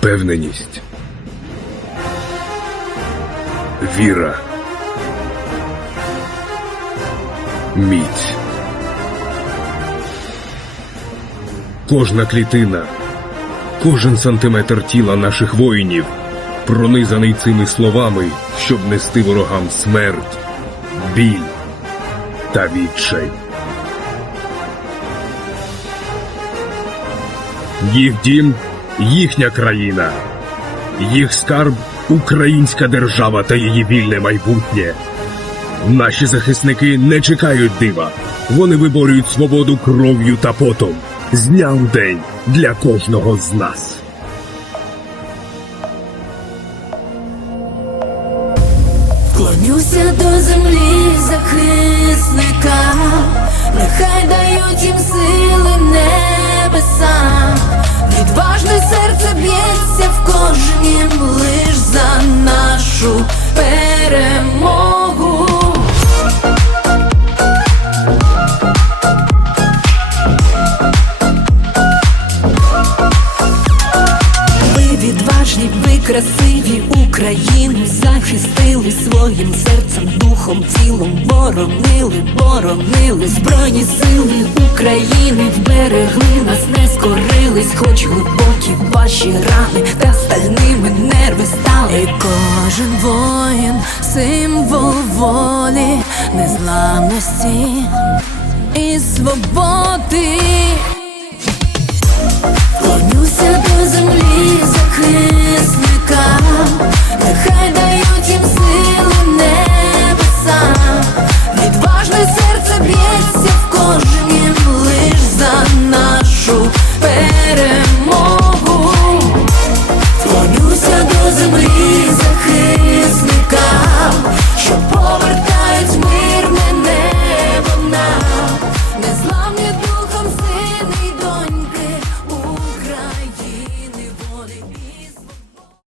впевненість, віра, міць. Кожна клітина, кожен сантиметр тіла наших воїнів пронизаний цими словами, щоб нести ворогам смерть, біль та відчай. Їх дім їхня країна, їх скарб українська держава та її вільне майбутнє. Наші захисники не чекають дива. Вони виборюють свободу кров'ю та потом з дня в день для кожного з нас. Клонюся до землі захисника, нехай дають їм сили серце б'ється в кожнім лиш за нашу перемогу. Ви відважні, ви красиві Україну захистили своїм серцем, духом, тілом, боронили, боронили збройні сили України вберегли нас, не скорились, хоч глибокі ваші рани та стальними нерви стали. І кожен воїн, символ волі, незламності і свободи.